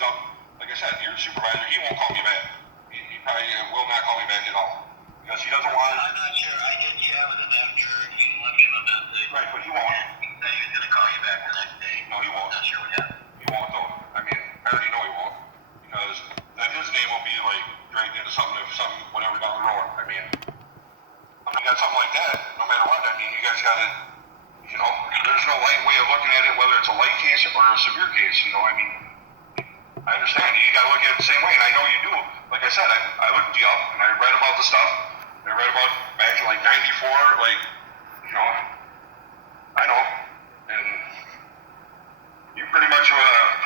it up. Like I said, your supervisor, he won't call me back. He probably will not call me back at all. Because he doesn't want... I'm not sure. I did chat with him after he left him a message. Right, but he won't. He said he was going to call you back the next day. No, he won't. I'm not sure what happened. He won't, though. I mean, I already know he won't. Because then his name will be, like, dragged into something, whatever down the road. I mean, you got something like that, no matter what, I mean, you guys got it, you know, there's no light way of looking at it, whether it's a light case or a severe case, you know, I mean, I understand, you got to look at it the same way, and I know you do. Like I said, I looked you up, and I read about the stuff, and I read about back in, like, 94, like, you know, I know, and you pretty much,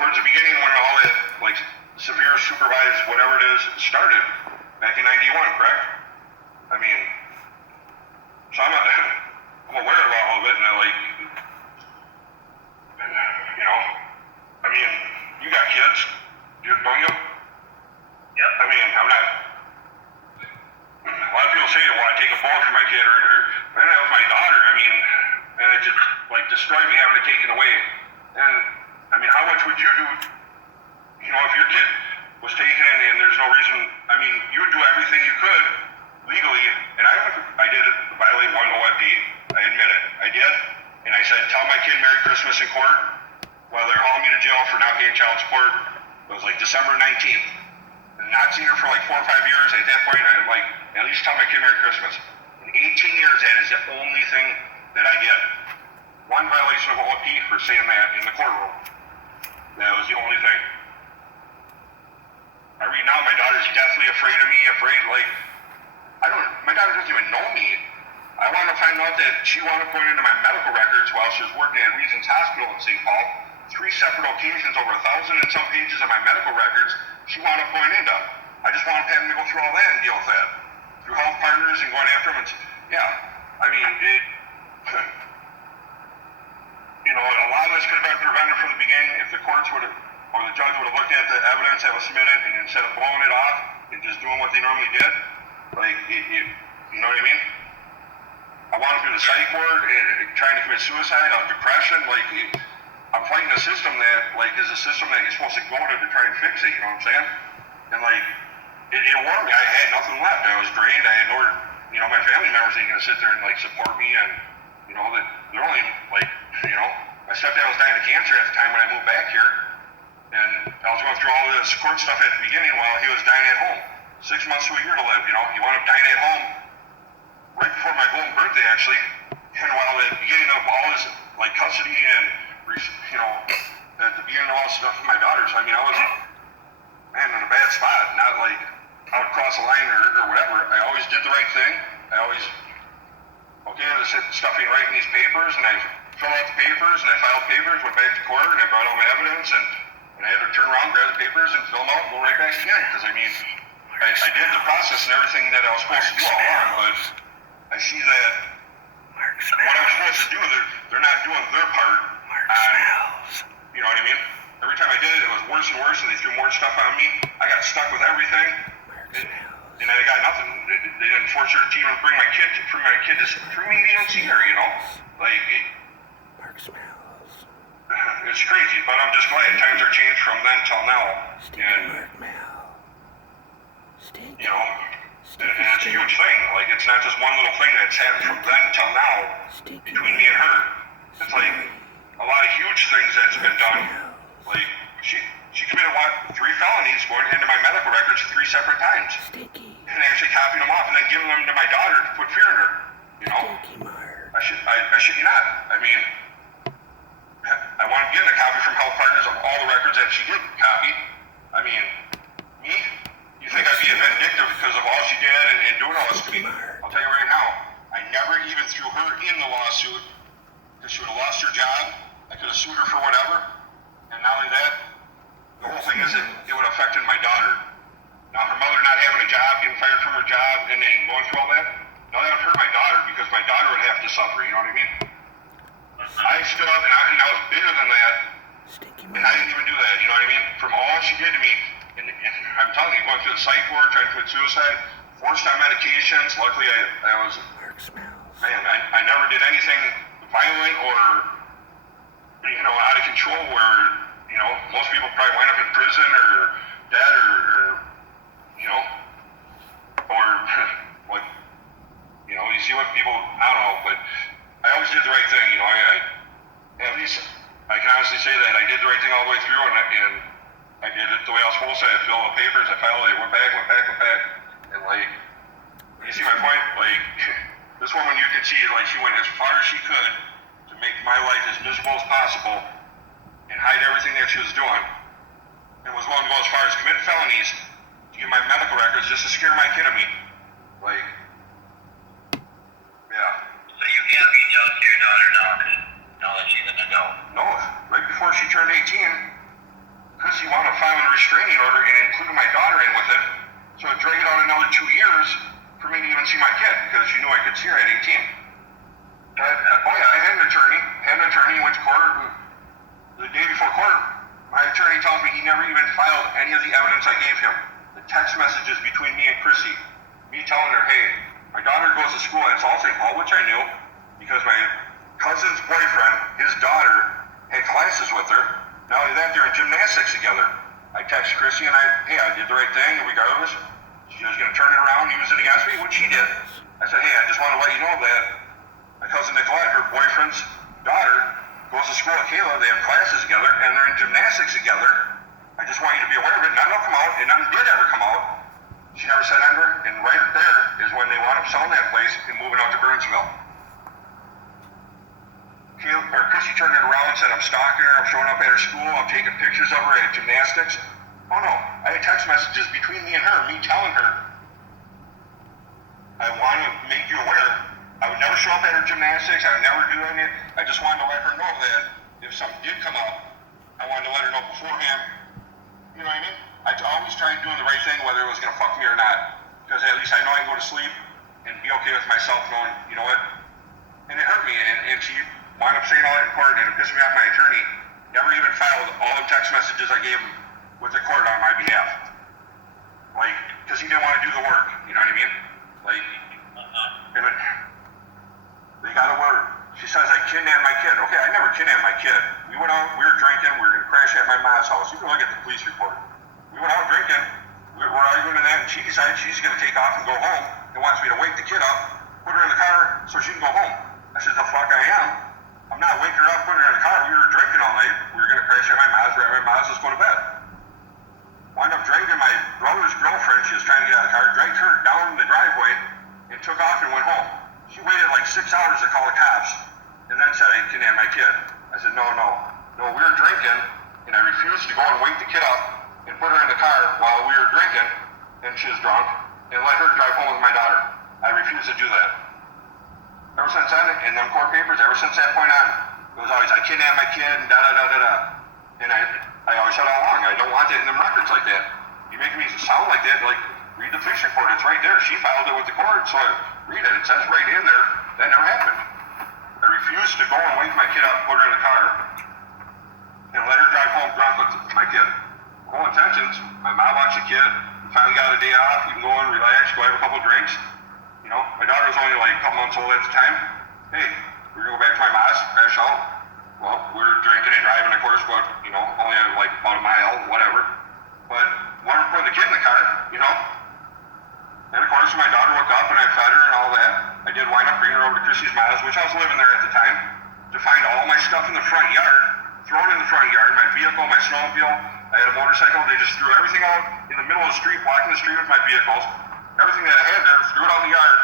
towards the beginning when all that, like, severe supervised, whatever it is, started, back in 91, correct? I mean, so I'm aware of all of it, and I like, you know, I mean, you got kids, don't you? Yep. I mean, I'm not, a lot of people say, well, I take a bullet for my kid, or man, that was my daughter, I mean, and it just, like, destroyed me having to take it away. And, I mean, how much would you do, you know, if your kid was taken and there's no reason, I mean, you would do everything you could legally, and I did violate one OFP. I admit it. I did. And I said, tell my kid Merry Christmas in court while they're hauling me to jail for not paying child support. It was like December 19th. And not seen her for like 4 or 5 years. At that point, I'm like, at least tell my kid Merry Christmas. In 18 years, that is the only thing that I did. One violation of OFP for saying that in the courtroom. That was the only thing. I read now, my daughter's deathly afraid of me, like, my daughter doesn't even know me. I want to find out that she wanted to point into my medical records while she was working at Regents Hospital in St. Paul. 3 separate occasions, over 1,000 and some pages of my medical records, she wanted to point into. I just wanted having to go through all that and deal with that. Through health partners and going after them. And, yeah, I mean, you know, a lot of this could have been prevented from the beginning if the courts would have, or the judge would have looked at the evidence that was submitted, and instead of blowing it off and just doing what they normally did, like, you know what I mean? I wanted to do the psych ward, trying to commit suicide, depression, like, I'm fighting a system that, like, is a system that you're supposed to go to try and fix it, you know what I'm saying? And, like, it wore me. I had nothing left. I was drained. I had nowhere, you know, my family members ain't gonna sit there and, like, support me, and, you know, they're only, like, you know, my stepdad was dying of cancer at the time when I moved back here, and I was going through all this court stuff at the beginning while he was dying at home. 6 months to a year to live, you know. He wound up dying at home right before my home birthday, actually. And while at the beginning of all this, like, custody and, you know, at the beginning of all this stuff with my daughters, I mean, I was, man, in a bad spot. Not, like, out across the line or whatever. I always did the right thing. I always, okay, this stuff ain't right in these papers, and I filled out the papers, and I filed papers, went back to court, and I brought all my evidence, and I had to turn around, grab the papers, and fill them out, and go right back again. Because, I mean, I did the process and everything that I was supposed to do all along, but I see that what I was supposed to do, they're not doing their part on, you know what I mean? Every time I did it, it was worse and worse, and they threw more stuff on me. I got stuck with everything, and I got nothing. They didn't force her to even bring my kid to me to even see her, you know? Like, it's crazy, but I'm just glad times are changed from then till now, and you know, and it's a huge thing. Like, it's not just one little thing that's happened from then till now between me and her. It's like a lot of huge things that's been done. Like, she committed 3 felonies going into my medical records 3 separate times, and actually copying them off and then giving them to my daughter to put fear in her. You know, I should not. I mean, I want to get a copy from health partners of all the records that she did copy. I mean, me. You think I'd be vindictive because of all she did and doing all this to me? I'll tell you right now, I never even threw her in the lawsuit because she would have lost her job. I could have sued her for whatever. And not only that, the whole thing is it would have affected my daughter. Now, her mother not having a job, getting fired from her job, and going through all that, now that would hurt my daughter because my daughter would have to suffer, you know what I mean? I stood up and I was bigger than that, and I didn't even do that, you know what I mean? From all she did to me, and I'm telling you, going through the psych ward, trying to commit suicide, forced on medications. Luckily, I was, man, I never did anything violent or, you know, out of control where, you know, most people probably wind up in prison or dead or you know, or like, you know, you see what people, I don't know, but I always did the right thing, you know, at least I can honestly say that I did the right thing all the way through, and I did it the way I was supposed to. I filled the papers, I filed it, went back, and like, you see my point? Like, this woman, you can see, like, she went as far as she could to make my life as miserable as possible and hide everything that she was doing, and was willing to go as far as commit felonies to get my medical records just to scare my kid of me. Like, yeah. So you can't reach out to your daughter now that she's an adult? No, right before she turned 18, Chrissy wanted to file a restraining order and included my daughter in with it, so it dragged out another 2 years for me to even see my kid, because she knew I could see her at 18. Oh yeah, I had an attorney, went to court, and the day before court, my attorney tells me he never even filed any of the evidence I gave him. The text messages between me and Chrissy, me telling her, hey, my daughter goes to school at St. Paul, which I knew, because my cousin's boyfriend, his daughter, had classes with her. Not only that, they're in gymnastics together. I text Chrissy and hey, I did the right thing, regardless. She was going to turn it around, use it against me, which she did. I said, hey, I just want to let you know that my cousin Nicolette, her boyfriend's daughter, goes to school at Kayla. They have classes together, and they're in gymnastics together. I just want you to be aware of it. Nothing will come out, and nothing did ever come out. She never said under, and right there is when they wound up selling that place and moving out to Burnsville. Chrissy turned it around and said, I'm stalking her, I'm showing up at her school, I'm taking pictures of her at gymnastics. Oh no, I had text messages between me and her, me telling her, I want to make you aware, I would never show up at her gymnastics, I would never do anything. I just wanted to let her know that if something did come up, I wanted to let her know beforehand. You know what I mean? I always tried doing the right thing, whether it was going to fuck me or not, because at least I know I can go to sleep and be okay with myself knowing, you know what, and it hurt me, and she wound up saying all that in court, and it pissed me off. My attorney never even filed all the text messages I gave him with the court on my behalf. Like, because he didn't want to do the work, you know what I mean? Like, and they got a word. She says I kidnapped my kid. Okay, I never kidnapped my kid. We went out, we were drinking, we were going to crash at my mom's house. You can look at the police report. We went out drinking, we were arguing and that, and she decided she's going to take off and go home and wants me to wake the kid up, put her in the car so she can go home. I said, the fuck I am. I'm not waking her up, putting her in the car. We were drinking all night. We were going to crash at my mom's, we're at my mom's, let's go to bed. Wound up dragging my brother's girlfriend, she was trying to get out of the car, dragged her down the driveway and took off and went home. She waited like 6 hours to call the cops and then said I kidnapped my kid. I said, no, we were drinking, and I refused to go and wake the kid up and put her in the car while we were drinking, and she was drunk, and let her drive home with my daughter. I refused to do that. Ever since then, in them court papers, ever since that point on, it was always, I kidnapped my kid, and da-da-da-da-da. And I always said all along, I don't want it in them records like that. You make me sound like that, like, read the police report, it's right there. She filed it with the court, so I read it. It says right in there, that never happened. I refused to go and wake my kid up, put her in the car, and let her drive home drunk with my kid. Whole intentions, my mom watched the kid, finally got a day off, we can go and relax, go have a couple drinks. You know, my daughter was only like a couple months old at the time. Hey, we're gonna go back to my mom's, crash out. Well, we were drinking and driving, of course, but, you know, only like about a mile, whatever. But wanted to put the kid in the car, you know. And of course, my daughter woke up and I fed her and all that. I did wind up bringing her over to Chrissy's mom's, which I was living there at the time, to find all my stuff in the front yard, thrown in the front yard, my vehicle, my snowmobile. I had a motorcycle. They just threw everything out in the middle of the street, blocking the street with my vehicles. Everything that I had there, threw it out in the yard,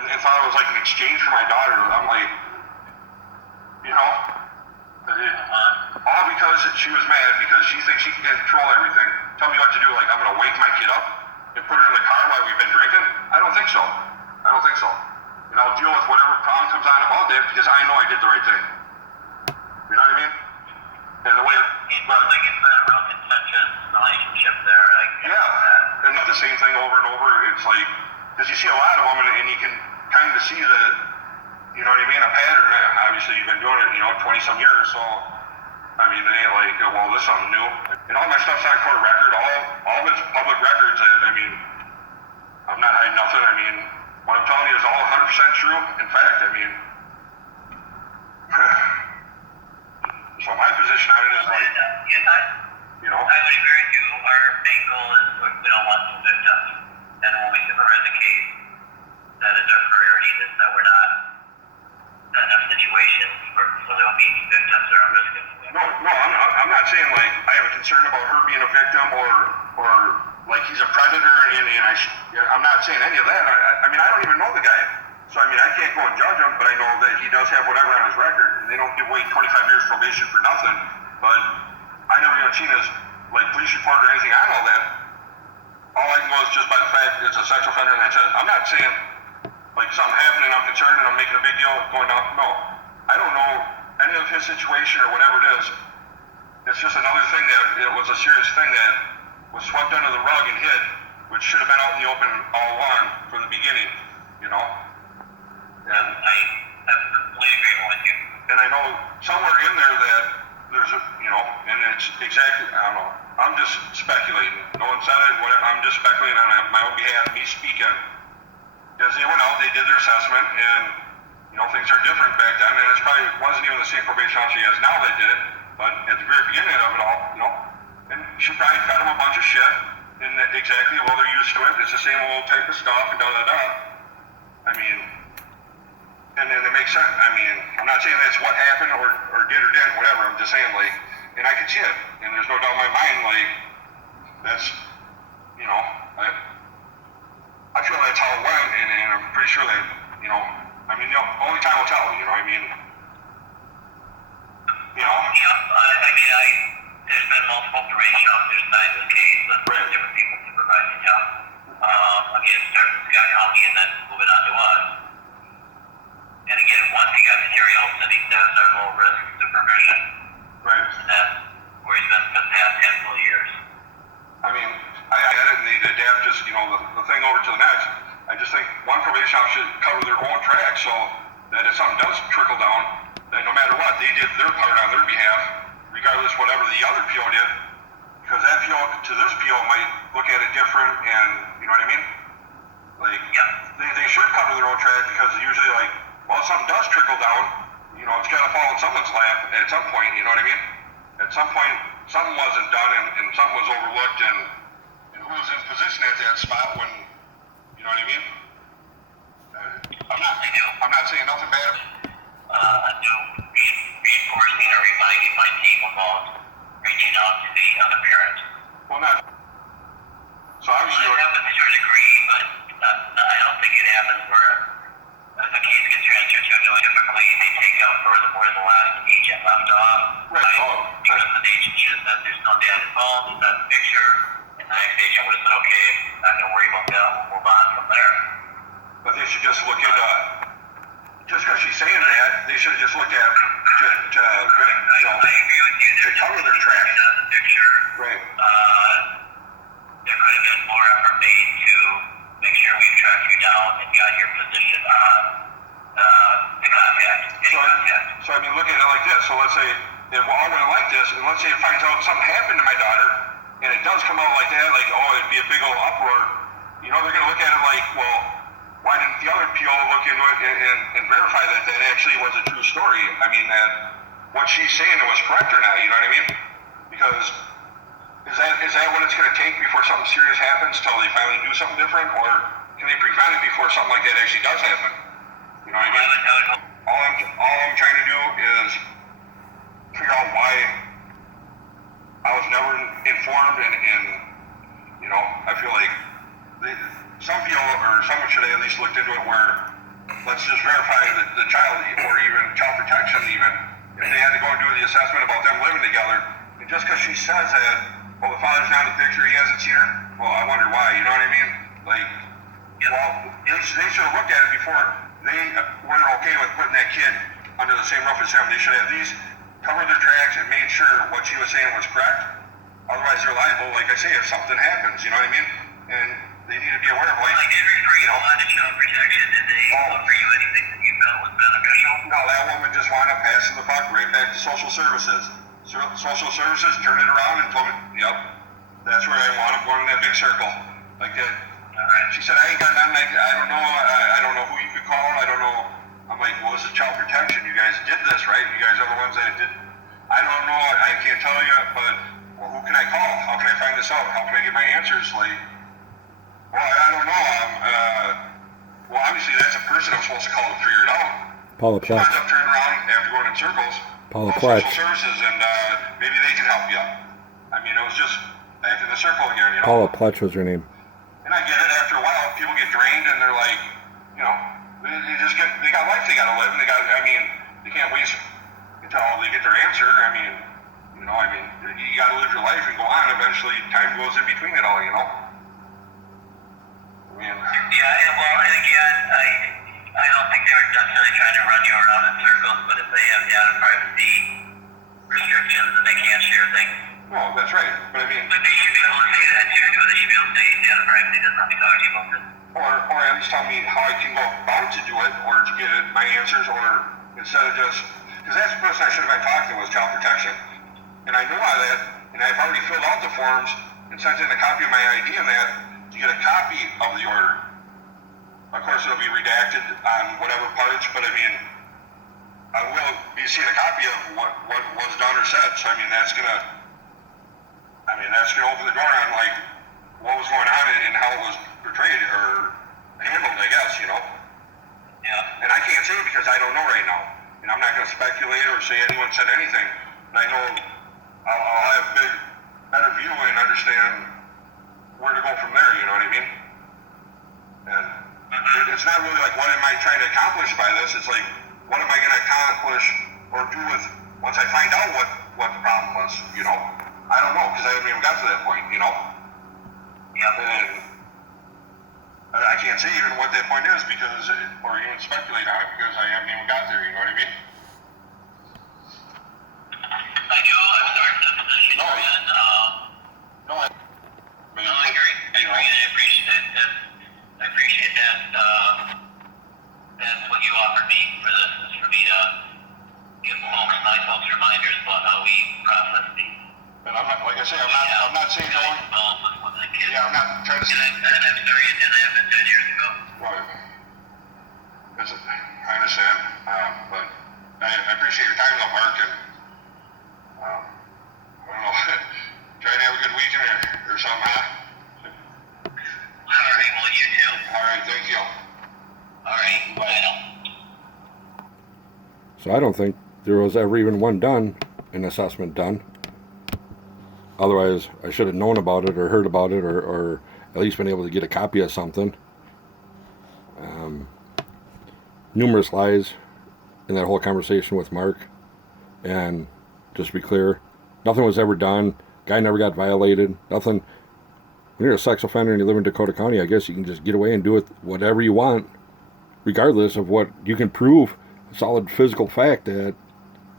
and thought it was like an exchange for my daughter. I'm like, you know, all because she was mad because she thinks she can control everything. Tell me what to do. Like, I'm gonna wake my kid up and put her in the car while we've been drinking? I don't think so. And I'll deal with whatever problem comes on about that because I know I did the right thing. You know what I mean? And the way It sounds like it's been a real contentious relationship there. yeah, and the same thing over and over. It's like, because you see a lot of them, and you can kind of see the, you know what I mean, a pattern. Obviously, you've been doing it, 20-some years, so, I mean, it ain't like, well, this is something new. And all my stuff's on court record, all of it's public records, and, I mean, I'm not hiding nothing. I mean, what I'm telling you is all 100% true. In fact, I mean, so, So my position on it is like, you know, I would agree with you. Our main goal is we don't want some victims. And when we supervise a case, that is our priority, is that we're not setting up situations so there will be victims or risk of no, I'm not saying like I have a concern about her being a victim or like he's a predator and I'm not saying any of that. I mean, I don't even know the guy. So, I mean, I can't go and judge him, but I know that he does have whatever on his record, and they don't give away 25 years probation for nothing. But I never even seen his, like, police report or anything on all that. All I know is just by the fact it's a sex offender, and that's it. I'm not saying, like, something happened and I'm concerned and I'm making a big deal going down. No. I don't know any of his situation or whatever it is. It's just another thing that it was a serious thing that was swept under the rug and hid, which should have been out in the open all along from the beginning, you know? And I completely agree with you. And I know somewhere in there that there's a, you know, and it's exactly, I don't know, I'm just speculating. No one said it, whatever, I'm just speculating on my own behalf, me speaking. Because they went out, they did their assessment, and, you know, things are different back then, and it probably wasn't even the same probation officer he has now that did it, but at the very beginning of it all, you know, and she probably fed him a bunch of shit, and exactly, well, they're used to it, it's the same old type of stuff, and da-da-da. I mean, and then it makes sense. I mean, I'm not saying that's what happened or did or didn't, whatever. I'm just saying, like, and I can see it. And there's no doubt in my mind, like, that's, you know, I feel that's how it went, and I'm pretty sure that, you know, I mean, you know, only time will tell, you know what I mean? You know? Yeah, there's been multiple probation officers signed this case with different people supervising him. Again, starting with Scott County and then moving on to us. And again, once he got to Terry Olson, he says our low risk supervision. Right. And that's where he's been for the past handful of years. I mean, I get it, and they adapt just, you know, the thing over to the next. I just think one probation officer should cover their own track so that if something does trickle down, that no matter what, they did their part on their behalf, regardless whatever the other PO did, because that PO to this PO might look at it different, and you know what I mean? Like, they should cover their own track, because usually, like, well, if something does trickle down, you know, it's got to fall in someone's lap at some point, you know what I mean? At some point, something wasn't done, and something was overlooked, and who was in position at that spot when, you know what I mean? I'm not saying nothing bad. Reinforcing or reminding my team about reaching out to the other parent. Well, not. So obviously, it happens to a degree, but I don't think it happens where if a case gets transferred to a new, typically they take out furthermore the last agent left off. Right. Because the agent should have said there's no dad involved, is that the picture? And the next agent would have said, okay, not going to worry about that, we'll move on from there. But they should just look into, just because she's saying that, they should have just looked at to you know, I agree with you. to cover their tracks. On the picture, right. There could have been more effort made to make sure we've tracked you down and got your position on the contact. So I mean, look at it like this. So let's say if all went like this, and let's say it finds out something happened to my daughter, and it does come out like that, like, oh, it'd be a big old uproar. You know, they're going to look at it like, well, why didn't the other PO look into it and verify that that actually was a true story? I mean, that what she's saying was correct or not, you know what I mean? Because is that what it's going to take before something serious happens till they finally do something different? Or can they prevent it before something like that actually does happen? You know what I mean? All I'm trying to do is figure out why I was never informed, and you know, I feel like some people or someone should have at least looked into it where let's just verify the child, or even child protection even, if they had to go and do the assessment about them living together, and just because she says that, well, the father's not in the picture, he hasn't seen her, well, I wonder why, you know what I mean? Like, well, they should have looked at it before they were okay with putting that kid under the same roof as him. They should have at least covered their tracks and made sure what she was saying was correct. Otherwise, they're liable, like I say, if something happens, you know what I mean? And they need to be aware of, like, I did refer you on to child protection. Did they offer you anything that you felt was beneficial? No, that woman just wound up passing the buck right back to social services. Social services turned it around and told me, yep, that's where I wound up going in that big circle. Like that. She said, I ain't got nothing, I don't know, I don't know who you could call, I don't know. I'm like, well, this is child protection. You guys did this, right? You guys are the ones that did. I I don't know, I can't tell you, but well, who can I call? How can I find this out? How can I get my answers? Like, well, I don't know. Well, obviously that's a person I'm supposed to call to figure it out. Paula She winds Platch. up turning around after going in circles. Paula Call Platch. social services and maybe they can help you. I mean, it was just back in the circle again, you know. Paula Platch was her name. And I get it. After a while, people get drained and they're like, you know, they got life they got to live, and they can't waste until they get their answer. I mean, you got to live your life and go on. Eventually, time goes in between it all, you know. Yeah, well, and again, I don't think they were necessarily trying to run you around in circles, but if they have data privacy restrictions and they can't share things. Well, that's right. But they should be able to say that too. They should be able to say data privacy does not be talking about this. Or at least tell me how I can go about to do it, or to get it, my answers, or instead of just, because that's the person I should have been talking to was child protection. And I knew all that, and I've already filled out the forms and sent in a copy of my ID and that to get a copy of the order. Of course, it'll be redacted on whatever parts, but I will be seeing a copy of what was done or said. So that's gonna open the door on like what was going on and how it was portrayed or handled, I guess, you know. Yeah. And I can't say it because I don't know right now, and I'm not gonna speculate or say anyone said anything. And I know I'll have a better view and understand where to go from there. You know what I mean? And it's not really like what am I trying to accomplish by this. It's like what am I going to accomplish or do with once I find out what the problem was. You know, I don't know because I haven't even got to that point. You know. Yep. And I can't say even what that point is because, or even speculate on it because I haven't even got there. You know what I mean? I do. I'm sorry for the position you're in. No, I agree. And I appreciate that. I appreciate that. That's what you offered me for this, is for me to give my folks reminders about how we process these. And I'm not, like I say, I'm not saying no one. Yeah, I'm not trying to say. And I'm sorry it didn't happen 10 years ago. Right. I understand, but I appreciate your time, though, Mark, and I don't know, try and have a good weekend or something, huh? All right, well, you too. All right, thank you. All right, bye now. So I don't think there was ever even an assessment done. Otherwise, I should have known about it or heard about it or at least been able to get a copy of something. Numerous lies in that whole conversation with Mark. And just to be clear, nothing was ever done. Guy never got violated. Nothing. When you're a sex offender and you live in Dakota County, I guess you can just get away and do it whatever you want, regardless of what you can prove a solid physical fact that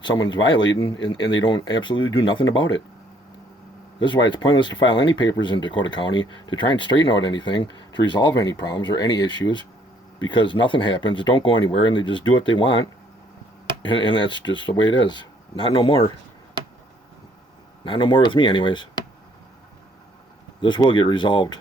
someone's violating and they don't absolutely do nothing about it. This is why it's pointless to file any papers in Dakota County to try and straighten out anything, to resolve any problems or any issues, because nothing happens, don't go anywhere, and they just do what they want, and that's just the way it is. Not no more. Not no more with me anyways. This will get resolved.